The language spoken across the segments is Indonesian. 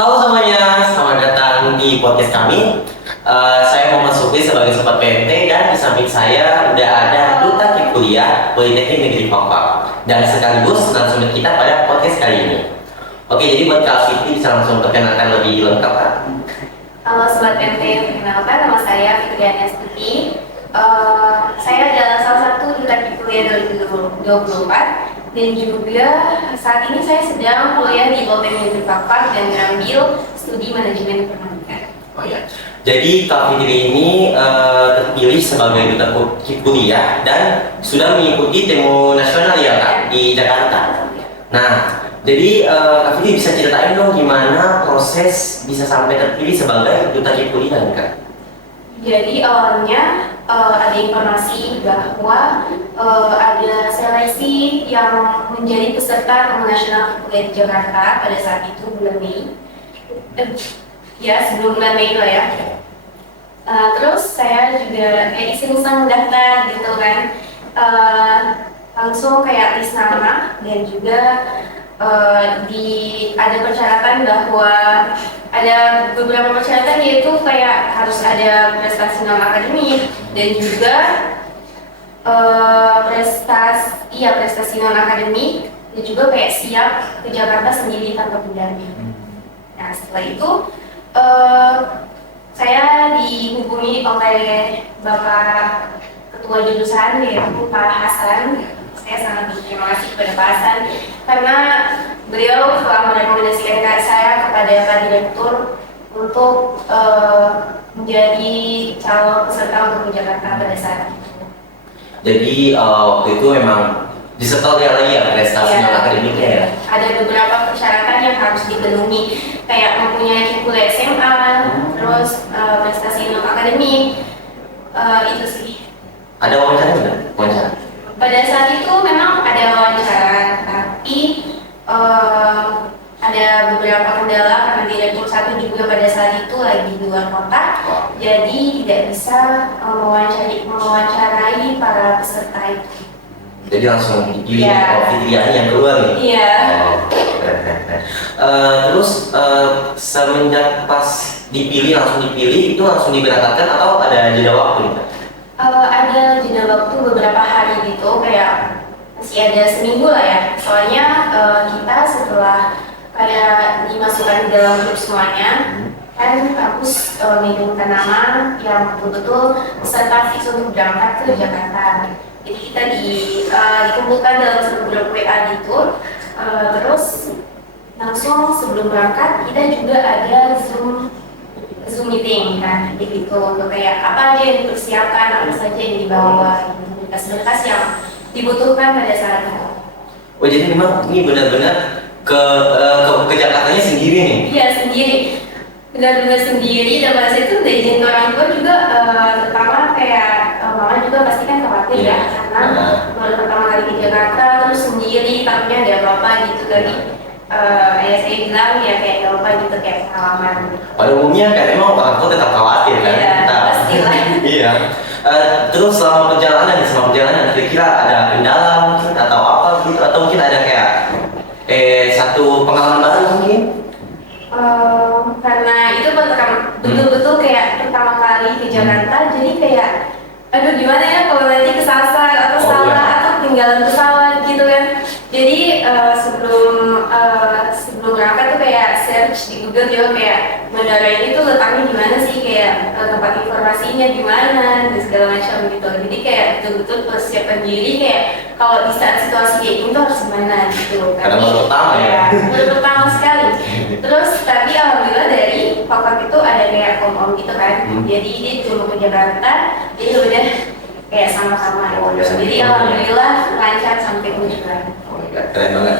Halo semuanya, selamat datang di podcast kami. Saya Muhammad Supri sebagai Sobat PMT, dan di samping saya udah ada Duta Kip Kuliah Politeknik Negeri Papua dan sekaligus narasumber kita pada podcast kali ini. Oke, jadi buat Kak Fitri bisa langsung perkenalkan lebih lengkap, Kak. Halo Sobat PMT, perkenalkan nama saya Fitriana Stuti. Saya adalah salah satu Duta Kip Kuliah 2024. Dan juga saat ini saya sedang kuliah di Politeknik Negeri Papua dan mengambil studi manajemen perbankan. Oh ya. Jadi Kak Fitri ini terpilih sebagai Duta Kip Kuliah dan sudah mengikuti demo nasional ya, Kak, di Jakarta. Nah, jadi Kak Fitri bisa ceritain dong gimana proses bisa sampai terpilih sebagai Duta Kip Kuliah, Kak? Jadi awalnya ada informasi bahwa ada seleksi yang menjadi peserta demo nasional kuliah di Jakarta pada saat itu bulan Mei. Ya, sebelum bulan Mei lah ya. Terus saya juga iseng-iseng mendaftar gitu kan, langsung kayak list nama, dan juga ada persyaratan bahwa ada beberapa persyaratan, yaitu kayak harus ada prestasi non akademik dan juga prestasi non akademik, dan juga kayak siap ke Jakarta sendiri tanpa pendamping. Nah, setelah itu saya dihubungi oleh Bapak Ketua Jurusan, yaitu Pak Hasan. Saya sangat berterima kasih kepada Pak Hasan karena beliau telah merekomendasikan saya kepada Pak Direktur untuk menjadi calon peserta untuk ke Jakarta pada saat itu. Jadi waktu itu memang disetel lagi ya prestasi non akademiknya ya? Ada beberapa persyaratan yang harus dipenuhi, kayak mempunyai kuliah SMA, terus prestasi non akademik, itu sih. Ada wawancara nggak? Wawancara? Pada saat itu memang ada wawancara, tapi ada beberapa kendala karena Direktur 1 juga pada saat itu lagi di luar kota, jadi tidak bisa mewawancarai para peserta itu. Jadi langsung dipilih Fitriani yang keluar nih? Iya. Terus semenjak pas langsung dipilih, itu langsung diberangkatkan atau ada jeda waktu nih, Kak? Ada jeda waktu beberapa hari gitu, kayak masih ada seminggu lah ya. Soalnya kita setelah kayak dimasukkan di dalam grup semuanya, kan kampus mengirimkan nama yang betul-betul peserta fix untuk berangkat ke Jakarta. Jadi kita dikumpulkan dalam satu grup WA gitu, terus langsung sebelum berangkat kita juga ada Zoom meeting kan, gitu, untuk kayak apa aja yang dipersiapkan, apa saja yang dibawa, berkas-berkas yang dibutuhkan pada saat itu. Oh, jadi memang ini benar-benar ke Jakartanya sendiri nih? Iya, sendiri, benar-benar sendiri, dan pada saat itu udah izin ke orang tua juga, terutama kayak mama juga pasti kan khawatir ya, karena baru pertama kali di Jakarta, terus sendiri, takutnya ada apa-apa gitu dari ya saya bilang ya kayak gak apa gitu, kayak pengalaman. Pada umumnya kan emang orang tua tetap khawatir kan? Iya, pastilah. Iya. Terus selama perjalanan kira-kira ada kendala mungkin atau apa gitu, atau mungkin ada kayak satu pengalaman baru mungkin? Karena itu betul-betul kayak pertama kali ke Jakarta, jadi kayak aduh gimana ya kalau nanti kesasar atau salah atau ketinggalan pesawat gitu kan. Jadi sebelum berangkat tuh kayak search di Google juga, kayak bandara ini tuh letaknya di mana sih, kayak tempat informasinya di mana dan segala macam gitu. Jadi kayak betul-betul persiapan diri, kayak kalau di saat situasi kayak ini tuh harus gimana gitu. Karena baru pertama ya. Baru pertama sekali. Terus tapi alhamdulillah dari fakultas itu ada kayak om-om gitu kan. Jadi dia cuma ke Jakarta, jadi udah kayak sama-sama. Jadi alhamdulillah lancar sampai ujung. Oh my god, keren banget.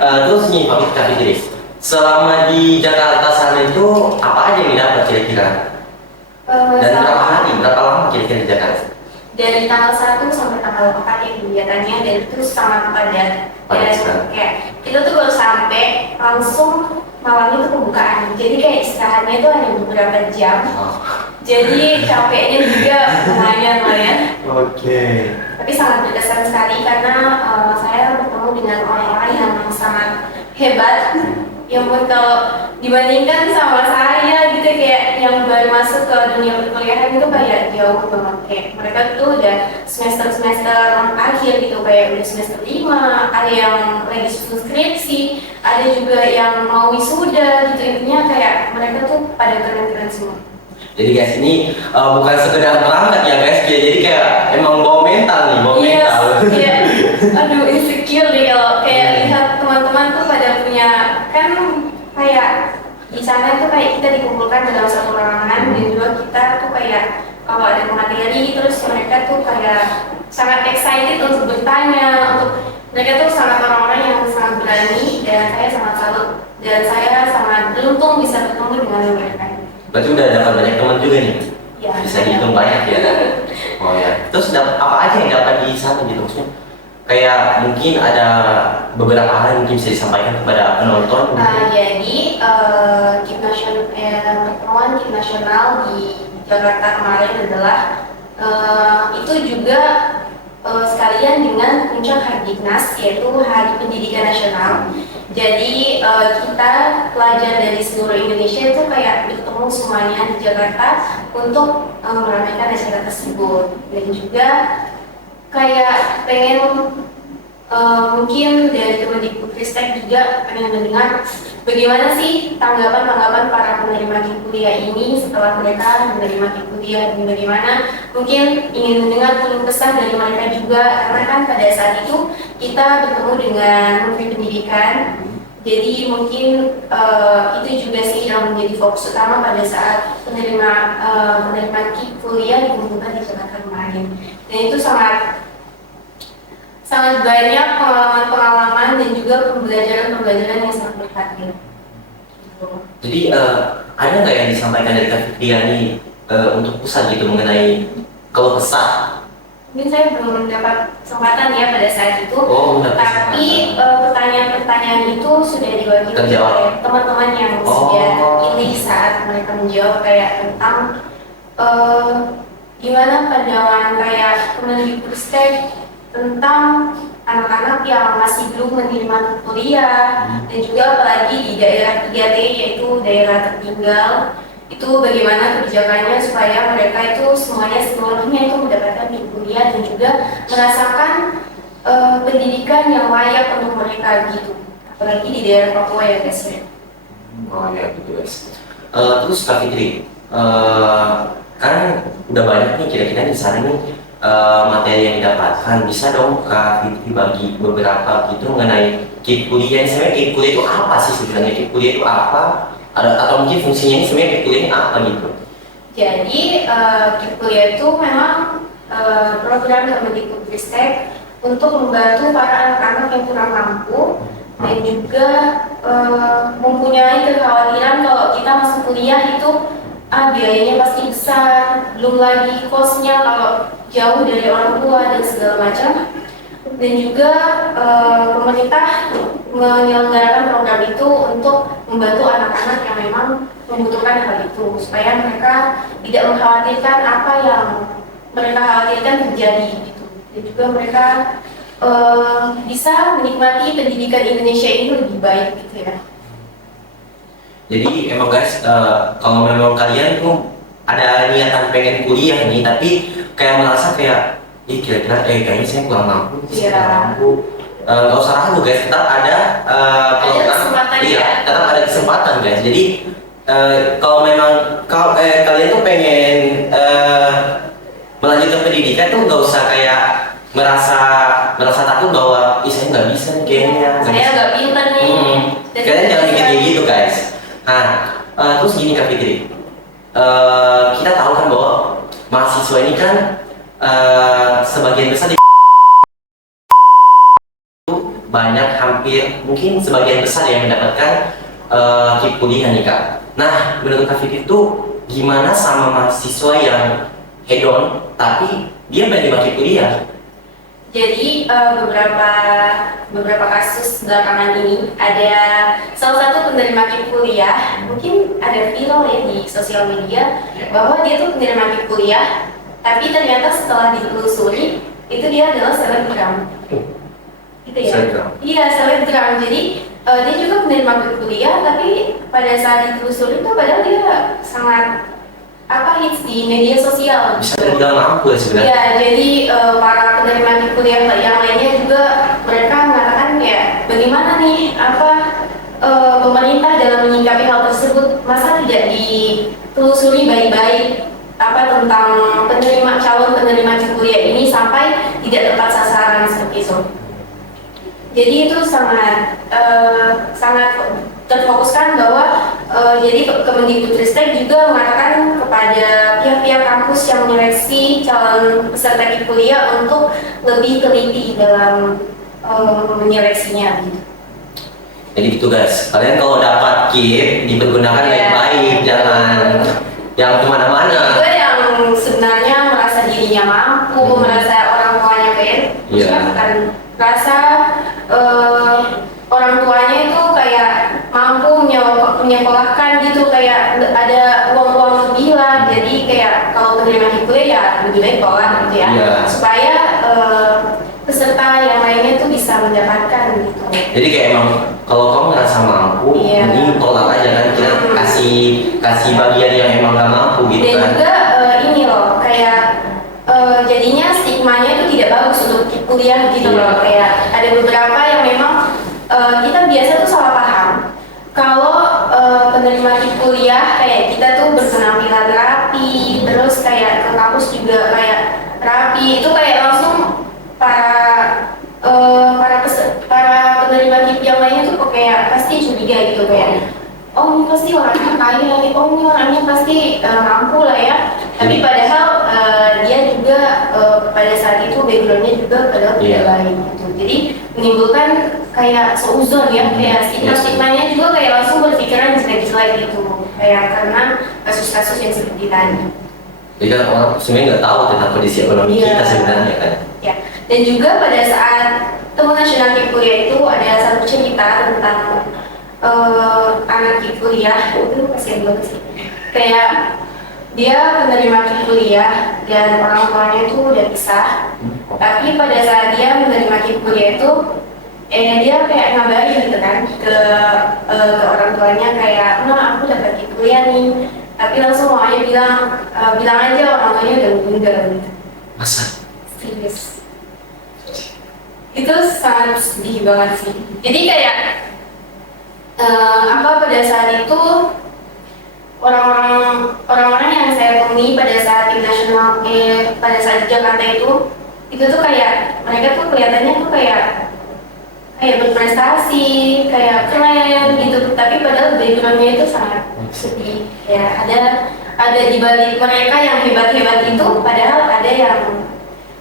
Terus nih Kak Fitri, selama di Jakarta sana itu apa aja yang didapat kira-kira? Dan berapa hari, berapa lama kira-kira di Jakarta? Dari tanggal 1 sampai tanggal 4 ya kegiatannya, dan itu sangat padat. Padat Dan sekali. kayak kita tuh baru sampai langsung malam itu pembukaan. Jadi kayak istirahatnya itu hanya beberapa jam. Oh. Jadi capeknya juga lumayan. Oke. Tapi sangat berkesan sekali karena saya bertemu dengan orang-orang yang sangat hebat. Yang pun kalau dibandingkan sama saya gitu, kayak yang baru masuk ke dunia perkuliahan itu kayak jauh banget. Kayak mereka tuh udah semester akhir gitu, kayak udah semester 5, ada yang lagi susun skripsi, ada juga yang mau wisuda gitu. Intinya kayak mereka tuh pada keren-keren semua. Jadi guys, ini bukan sekedar berangkat ya guys, ya, jadi kayak emang bawa mental nih, bawa mental. Iya. Aduh, insecure deh kalau kayak lihat teman-teman tuh pada punya, kan kayak di sana tuh kayak kita dikumpulkan dalam satu ruangan, dan juga kita tuh kayak kalau ada materi terus mereka tuh kayak sangat excited untuk bertanya, untuk mereka tuh sangat orang-orang yang sangat berani, dan saya sangat salut, dan saya sangat beruntung bisa bertemu dengan mereka. Berarti udah dapat banyak teman juga nih. Ya, Bisa dihitung banyak ya. Oh ya. Terus apa aja yang dapat di sana gitu maksudnya? Kayak mungkin ada beberapa hal yang mungkin bisa disampaikan kepada penonton. Jadi pertemuan tim nasional di Jakarta kemarin adalah itu juga sekalian dengan puncak Hardiknas, yaitu Hari Pendidikan Nasional. Jadi kita pelajar dari seluruh Indonesia itu kayak bertemu semuanya di Jakarta untuk meramaikan acara tersebut, dan juga kayak pengen mungkin dari Kemendikbudristek juga pengen mendengar bagaimana sih tanggapan para penerima kuliah ini setelah mereka menerima kuliah, dan bagaimana mungkin ingin mendengar keluh kesah dari mereka juga, karena kan pada saat itu kita bertemu dengan Menteri Pendidikan. Jadi mungkin itu juga sih yang menjadi fokus utama pada saat penerima kuliah dikumpulkan di Jakarta kemarin, dan itu sangat banyak pengalaman dan juga pembelajaran yang sangat berharga. Jadi ada nggak yang disampaikan dari Kak Fikria nih untuk pusat gitu mengenai keluh kesah? Mungkin saya belum mendapat kesempatan ya pada saat itu, tapi pertanyaan-pertanyaan itu sudah diwakili oleh teman-teman yang sudah pilih saat mereka menjawab, kayak tentang gimana pandangan kayak Kemendikbudristek tentang anak-anak yang masih belum menerima kuliah, dan juga apalagi di daerah 3T yaitu daerah tertinggal, itu bagaimana kebijakannya supaya mereka itu seluruhnya itu mendapatkan kuliah dan juga merasakan pendidikan yang layak untuk mereka gitu, apalagi di daerah Papua ya guys ya. Oh ya gitu guys. Terus Kak Fitri, kan udah banyak nih kira-kira di sana nih materi yang didapatkan, bisa dong Kak Fitri bagi beberapa gitu mengenai KIP kuliah. Sebenarnya KIP kuliah itu apa sih sebenarnya? KIP kuliah itu apa? Atau mungkin fungsinya ini sebenarnya KIP kuliah ini apa gitu? Jadi KIP kuliah itu memang program Kemendikbudristek untuk membantu para anak-anak yang kurang mampu, dan juga mempunyai kekhawatiran kalau kita masuk kuliah itu biayanya pasti besar, belum lagi kosnya kalau jauh dari orang tua dan segala macam. Dan juga pemerintah menyelenggarakan program itu untuk membantu anak-anak yang memang membutuhkan hal itu, supaya mereka tidak mengkhawatirkan apa yang mereka khawatirkan terjadi gitu. Dan juga mereka bisa menikmati pendidikan Indonesia ini lebih baik gitu ya. Jadi emang guys, kalau memang kalian tuh ada niatan pengen kuliah nih, tapi kayak merasa kayak, kira-kira kayaknya saya kurang mampu, nggak usah ragu guys, tetap ada program, tetap ada kesempatan guys. Jadi kalau memang kalian tuh pengen melanjutkan pendidikan tuh nggak usah kayak merasa takut bahwa saya nggak bisa nih kayaknya, saya nggak pintar nih. Kalian jangan mikir kayak gitu guys. Nah, terus gini Kak Fitri, kita tahu kan bahwa mahasiswa ini kan sebagian besar banyak, hampir mungkin sebagian besar yang mendapatkan Kip kuliah nih Kak. Nah, menurut Kak Fitri itu gimana sama mahasiswa yang hedon tapi dia pengen Kip kuliah? Jadi beberapa kasus belakangan ini ada salah satu penerima KIP kuliah, mungkin ada viral ya di sosial media bahwa dia tuh penerima KIP kuliah, tapi ternyata setelah ditelusuri itu dia adalah selebgram. Gitu ya? Selebgram. Iya, selebgram. Jadi dia juga penerima KIP kuliah, tapi pada saat ditelusuri itu padahal dia sangat hits di media sosial. Bisa dibilang mampu ya sebenarnya. Iya, jadi para penerima KIP kuliah yang lainnya juga mereka mengatakan ya bagaimana nih pemerintah dalam menyikapi hal tersebut, masa tidak ditelusuri baik-baik tentang calon penerima KIP kuliah ini sampai tidak tepat sasaran seperti itu. Jadi itu sangat terfokuskan bahwa jadi Kemendikbudristek juga mengatakan kepada pihak-pihak kampus yang menyeleksi calon peserta KIP kuliah untuk lebih teliti dalam menyeleksinya. Jadi gitu guys, kalian kalau dapat KIP dipergunakan baik-baik, jangan yang kemana-mana. Juga yang sebenarnya merasa dirinya mampu, merasa orang tuanya bukan merasa orang tuanya itu kayak mampu menyekolahkan gitu, kayak ada uang-uang lebih lah, jadi kayak kalau penerima KIP kuliah ya lebih baik bawa gitu ya, supaya peserta yang lainnya tuh bisa mendapatkan gitu. Jadi kayak emang kalau kamu ngerasa mampu, mending tolak aja kan, kita kasih bagian yang emang gak mampu gitu. Dan kan. juga ini loh, kayak jadinya stigmanya itu tidak bagus untuk KIP kuliah gitu loh, kayak ada beberapa yang memang kita biasa tuh salah paham kalau penerima KIP kuliah kayak kita tuh berpenampilan rapi, terus kayak ke kampus juga kayak rapi, itu kayak langsung para penerima KIP yang lainnya tuh kok kayak pasti curiga gitu, kayak oh ini pasti orangnya kaya, oh ini orangnya pasti mampu lah ya. Tapi padahal dia juga pada saat itu backgroundnya juga padahal tidak baik gitu. Jadi menimbulkan kayak seuzon ya, kayak stigma-stigmanya juga kayak langsung berpikiran jelek-jelek gitu, kayak karena kasus-kasus yang seperti tadi. Jadi kan orang sebenarnya nggak tahu tentang kondisi ekonomi kita sebenarnya kan. Ya. Dan juga pada saat Temu Nasional KIP kuliah itu ada satu cerita tentang anak KIP kuliah, itu kasihan banget sih. Kayak dia penerima KIP kuliah dan orang tuanya itu udah pisah. Tapi pada saat dia menerima KIP kuliah itu, dia kayak ngabarin gitu kan ke orang tuanya kayak, "Ma, aku dapat KIP kuliah nih." Tapi langsung mamanya bilang aja orang tuanya udah meninggal gitu. Masa? Serius. Itu sangat sedih banget sih. Jadi kayak pada saat itu orang-orang yang saya temui pada saat tim nasional pada saat di Jakarta itu tuh kayak mereka tuh kelihatannya tuh kayak berprestasi, kayak keren gitu, tapi padahal backgroundnya itu sangat sedih. Ya ada di balik mereka yang hebat-hebat itu, padahal ada yang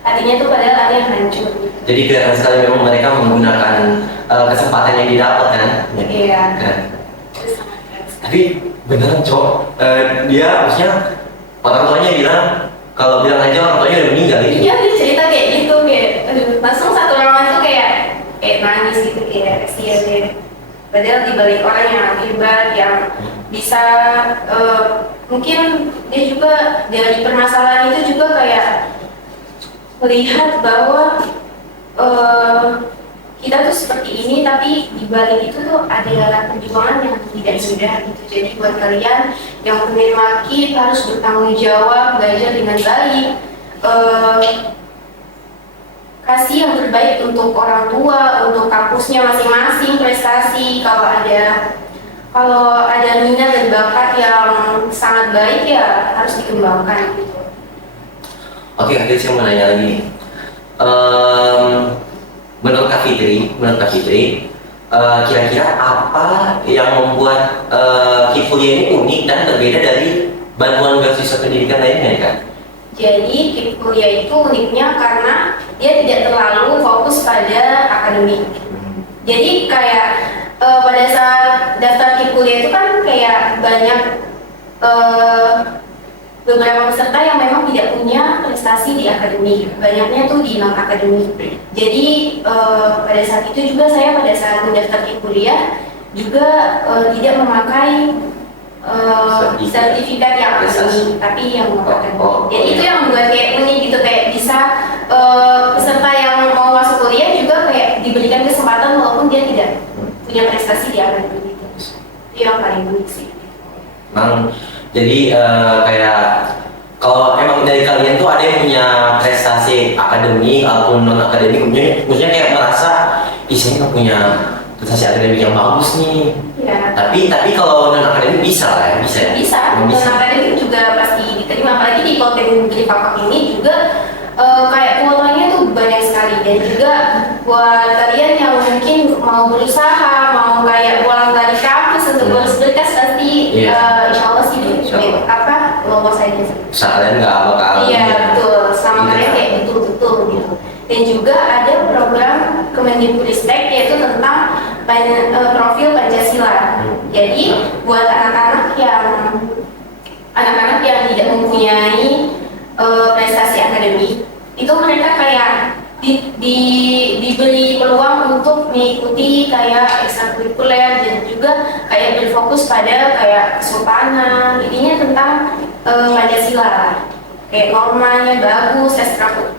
hatinya tuh padahal ada yang hancur. Jadi kelihatan sekali memang mereka menggunakan kesempatan yang didapat kan. Iya. Kan? Tapi beneran cok, dia maksudnya orang tuanya bilang kalau bilang aja orang tuanya udah meninggal gitu. Iya, dia cerita kayak gitu, kayak langsung satu orang tuh kayak nangis gitu, kayak kasihan deh. Padahal dibalik orang yang hebat, yang bisa mungkin dia juga dari permasalahan itu juga kayak melihat bahwa kita tuh seperti ini, tapi di balik itu tuh ada perjuangan yang tidak mudah gitu. Jadi buat kalian yang menerima KIP harus bertanggung jawab, belajar dengan baik, kasih yang terbaik untuk orang tua, untuk kampusnya masing-masing, prestasi. Kalau ada minat dan bakat yang sangat baik ya harus dikembangkan gitu. Oke, akhirnya saya mau nanya lagi nih. Menurut Kak Fitri, kira-kira apa yang membuat KIP kuliah ini unik dan berbeda dari bantuan beasiswa pendidikan lainnya kan? Jadi KIP kuliah itu uniknya karena dia tidak terlalu fokus pada akademik. Jadi kayak pada saat daftar KIP kuliah itu kan kayak banyak eh, beberapa peserta yang memang tidak punya prestasi di akademik, banyaknya tuh di non akademik. Jadi pada saat itu juga saya pada saat mendaftar KIP kuliah juga tidak memakai sertifikat yang akademik, tapi yang non akademik. Jadi itu yang membuat kayak unik gitu, kayak bisa peserta yang mau masuk kuliah juga kayak diberikan kesempatan walaupun dia tidak punya prestasi di akademik itu. Itu yang paling unik sih. Memang jadi kayak kalau emang dari kalian tuh ada yang punya prestasi akademik ataupun non akademik, maksudnya kayak merasa saya nggak punya prestasi akademik yang bagus nih. Ya. Tapi kalau non akademik bisa lah ya, bisa ya. Bisa. Non akademik juga pasti diterima, apalagi di Politeknik Negeri Papak ini juga kayak kuotanya tuh banyak sekali, dan juga buat kalian yang mungkin mau berusaha, mau kayak pulang dari kampus untuk ngurus berkas pasti insya Allah sih lolos aja sih. Kalian nggak bakal. Iya betul, sama kalian kayak betul-betul gitu. Dan juga ada program Kemendikbudristek yaitu tentang profil Pancasila. Jadi buat anak-anak yang tidak mempunyai prestasi akademik, itu mereka kayak diberi peluang untuk mengikuti kayak ekstrakurikuler dan juga kayak berfokus pada kayak kesopanan, intinya tentang Pancasila. Kayak normanya bagus,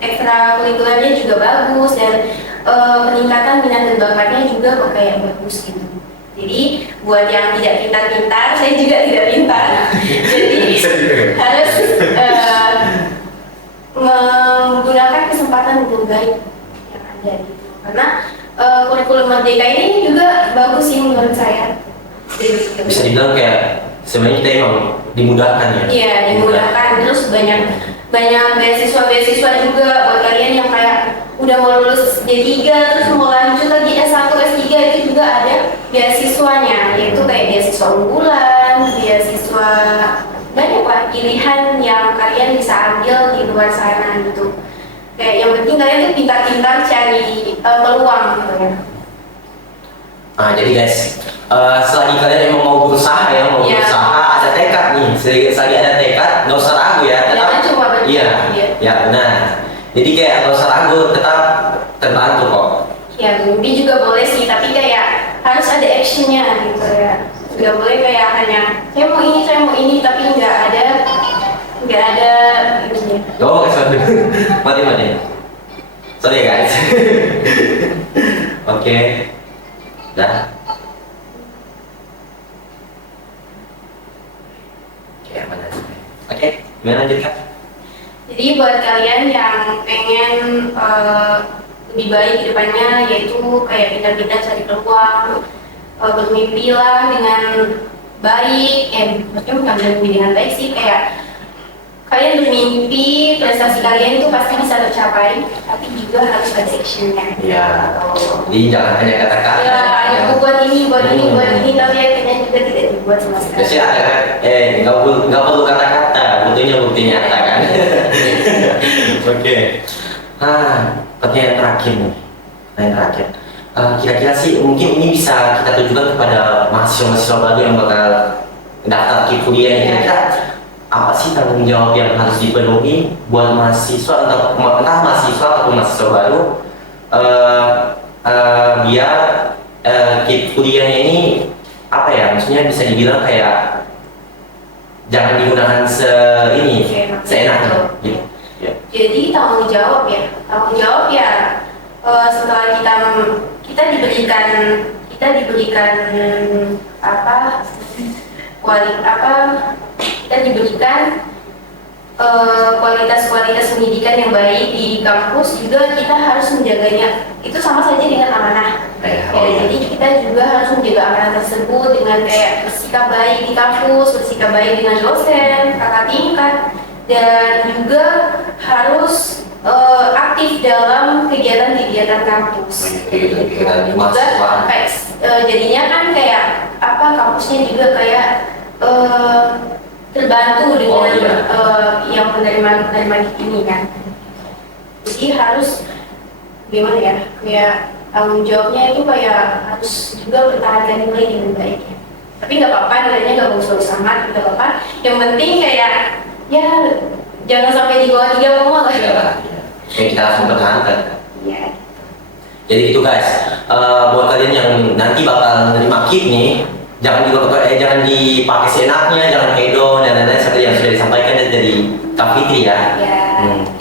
ekstrakurikulernya juga bagus, dan peningkatan minat dan bakatnya juga kok kayak bagus gitu. Jadi buat yang tidak pintar-pintar, saya juga tidak pintar, jadi harus menggunakan kesempatan dengan baik yang ada gitu. Karena kurikulum Merdeka ini juga bagus sih menurut saya. Bisa dibilang kayak sebenarnya kita emang dimudahkan ya. Iya, dimudahkan. Terus banyak beasiswa juga buat kalian yang kayak udah mau lulus D3 terus mau lanjut lagi S1, S3, itu juga ada beasiswanya, yaitu kayak beasiswa unggulan, beasiswa banyak lah pilihan yang kalian bisa ambil di luar sana gitu. Kayak yang penting kalian tuh pintar-pintar cari peluang gitu ya. Nah jadi guys, selagi kalian emang mau berusaha ya, berusaha, ada tekad nih, selagi ada tekad, nggak usah ragu ya. Jangan cuma ya benar. Jadi kayak nggak usah ragu, tetap terbantu kok. Ya mimpi juga boleh sih, tapi kayak harus ada actionnya gitu ya. Nggak boleh kayak hanya saya mau ini tapi nggak ada ininya. Oh mati. Sorry guys. Oke. Dah. Oke, mana? Oke, gimana lanjut Kak? Jadi buat kalian yang pengen lebih baik ke depannya, yaitu kayak pintar-pintar cari peluang, bermimpi lah dengan baik, maksudnya bukan bermimpi dengan baik sih, kayak kalian bermimpi, prestasi kalian itu pasti bisa tercapai, tapi juga harus ada actionnya. Iya. Jadi jangan hanya kata-kata. Ya, aku buat ini, tapi akhirnya juga tidak dibuat sama sekali. Biasanya ada nggak perlu kata-kata, butuhnya bukti nyata kan. Oke. Pertanyaan terakhir nih. Kira-kira sih mungkin ini bisa kita tujukan kepada mahasiswa-mahasiswa baru yang bakal daftar KIP kuliah ini. Kira-kira apa sih tanggung jawab yang harus dipenuhi buat mahasiswa, entah mahasiswa ataupun mahasiswa baru biar KIP kuliahnya ini apa ya, maksudnya bisa dibilang kayak jangan digunakan seenaknya gitu. Jadi tanggung jawab ya setelah kita diberikan kualitas pendidikan yang baik di kampus, juga kita harus menjaganya. Itu sama saja dengan amanah. Jadi kita juga harus menjaga amanah tersebut dengan kayak bersikap baik di kampus, bersikap baik dengan dosen, kakak tingkat, dan juga harus aktif dalam kegiatan-kegiatan kampus. Juga jadinya kan kayak kampusnya juga kayak terbantu dengan yang menerima ini kan. Jadi harus gimana ya, kayak tanggung jawabnya itu kayak harus juga bertahankan nilai dengan baik ya. Tapi nggak apa-apa, nilainya nggak bagus-bagus amat, nggak apa-apa. Yang penting kayak ya jangan sampai di bawah 3 lah. Ya, yang kita harus mempertahankan. Iya. Jadi gitu guys, buat kalian yang nanti bakal menerima KIP nih, jangan dipakai seenaknya, jangan hedon dan lain-lain seperti yang sudah disampaikan dari Kak Fitri ya. Ya.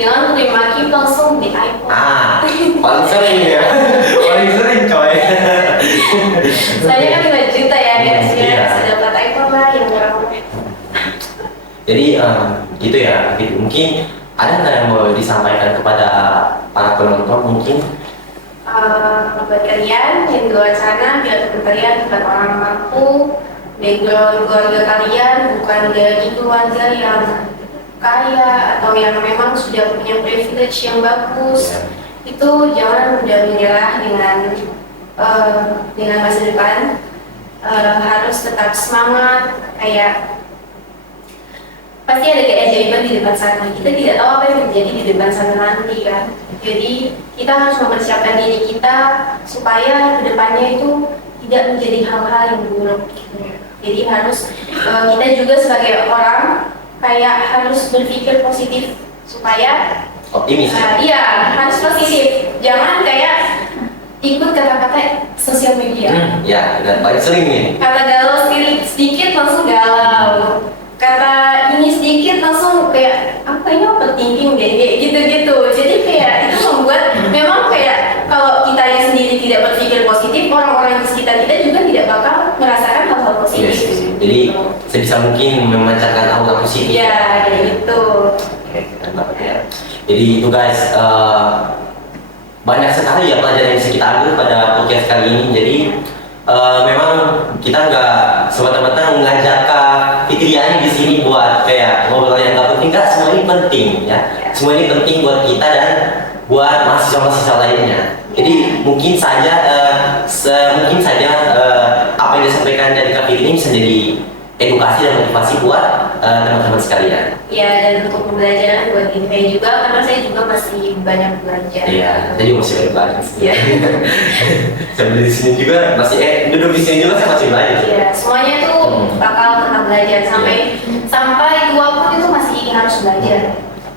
Jangan terima KIP langsung di iPhone. Paling sering ya, paling sering coy. Saya kan 5 juta ya, dia Iya. sudah dapat iPhone lah yang murah. Jadi gitu ya, gitu. Mungkin ada nggak yang mau disampaikan kepada para penonton mungkin? Buat kalian yang di luar sana, biar kalian bukan orang mampu, background keluarga kalian bukan dari keluarga yang kaya atau yang memang sudah punya privilege yang bagus, itu jangan mudah menyerah dengan masa depan. Harus tetap semangat, kayak pasti ada keajaiban di depan sana. Kita tidak tahu apa yang terjadi di depan sana nanti kan. Jadi kita harus mempersiapkan diri kita supaya kedepannya itu tidak menjadi hal-hal yang buruk. Jadi harus kita juga sebagai orang kayak harus berpikir positif supaya Optimis ya? iya harus positif. Jangan kayak ikut kata-kata sosial media. Ya, dan paling sering nih. Kata galau sedikit langsung galau. Kata ini sedikit langsung kayak apa ini overthinking deh kayak gitu-gitu. Jadi kayak itu membuat memang kayak kalau kita yang sendiri tidak berpikir positif, orang-orang di sekitar kita juga tidak bakal merasakan hal-hal positif. Yes. Jadi sebisa mungkin memancarkan aura positif. Ya kayak gitu. Oke, keren banget ya. Jadi itu guys, banyak sekali ya pelajaran yang bisa kita ambil pada podcast kali ini. Jadi memang kita nggak semata-mata mengajak Kak Fitriani di sini buat kayak ngobrol yang nggak penting. Nggak, semua ini penting ya. Semua ini penting buat kita dan buat mahasiswa-mahasiswa lainnya. Jadi mungkin saja apa yang disampaikan dari Kak Fitri ini bisa jadi edukasi dan motivasi buat teman-teman sekalian. Ya, dan untuk pembelajaran buat diri saya juga, karena saya juga masih banyak belajar. Iya, saya juga masih banyak belajar. Iya. Sambil di sini juga masih duduk di sini juga saya masih belajar. Iya, semuanya tuh bakal tetap belajar sampai tua pun itu masih harus belajar.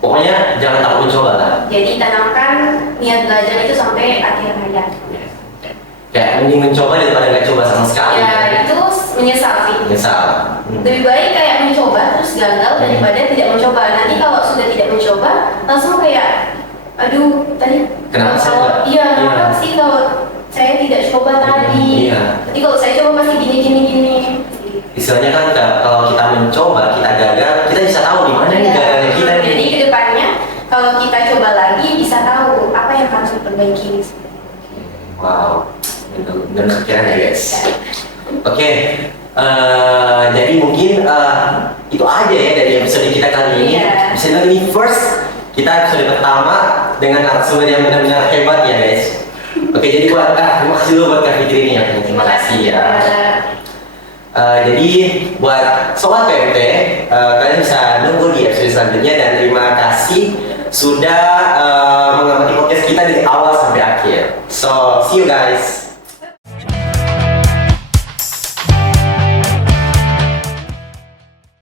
Pokoknya jangan takut mencoba lah. Jadi tanamkan niat belajar itu sampai akhir hayat. Kayak mending mencoba daripada nggak coba sama sekali. Ya, itu menyesal sih. Menyesal. Lebih baik kayak mencoba terus gagal daripada tidak mencoba. Nanti kalau sudah tidak mencoba, langsung kayak, aduh, tadi Kenapa saya kalau nggak? iya, kenapa Iya. sih kalau saya tidak coba tadi? Iya. Jadi kalau saya coba pasti gini. Istilahnya kan kalau kita mencoba, kita gagal, kita bisa tahu di mana nih gagalnya kita. Jadi kedepannya kalau kita coba lagi bisa tahu apa yang harus diperbaiki. Wow, benar keren ya guys. Oke, jadi mungkin itu aja ya dari episode kita kali ini. Iya. Episode ini first, kita episode pertama dengan narasumber yang benar-benar hebat ya guys. Oke, jadi terima kasih dulu buat Kak Fitri ini ya. Terima kasih ya. Jadi buat sobat PMT, kalian bisa nunggu di episode selanjutnya dan terima kasih sudah mengamati podcast kita dari awal sampai akhir. So, see you guys.